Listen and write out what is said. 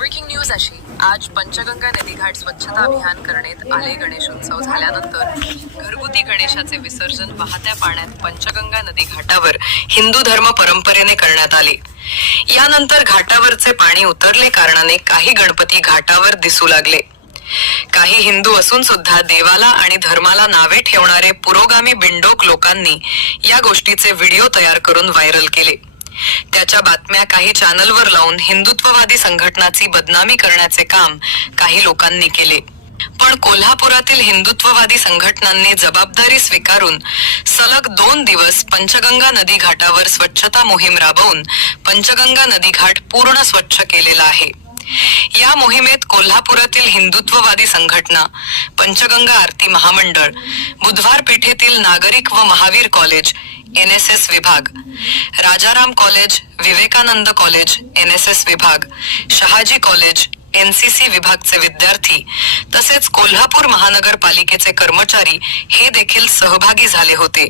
Breaking news अशी. आज पंचगंगा नदीघाट स्वच्छता अभियान करण्यात आले. गणेशोत्सव झाल्यानंतर घरगुती गणेशाचे विसर्जन वाहत्या पाण्यात पंचगंगा नदी घाटावर हिंदू धर्म परंपरेने करण्यात आले. यानंतर घाटावरचे पाणी उतरले कारणाने काही गणपती घाटावर दिसू लागले. काही हिंदू असून सुद्धा देवाला आणि धर्माला नावे ठेवणारे पुरोगामी बिंडोक लोकांनी या गोष्टीचे व्हिडिओ तयार करून व्हायरल केले. त्याच्या बातम्या काही चॅनलवर लावून हिंदुत्ववादी संघटनाची बदनामी करण्याचे काम काही लोकांनी केले. पण कोल्हापुरातील हिंदुत्ववादी संघटनांनी जबाबदारी स्वीकारून सलग दोन दिवस पंचगंगा नदी घाटावर स्वच्छता मोहीम राबवून पंचगंगा नदी घाट पूर्ण स्वच्छ केलेला आहे. या मोहिमेत कोल्हापुरातील हिंदुत्ववादी संघटना पंचगंगा आरती महामंडळ बुधवार पेठेतील नागरिक व Mahavir college N S S विभाग Rajaram college Vivekanand college N S S विभाग शहाजी कॉलेज एनसीसी विभागचे विद्यार्थी तसेच कोल्हापूर महानगरपालिकेचे कर्मचारी हे देखील सहभागी झाले होते.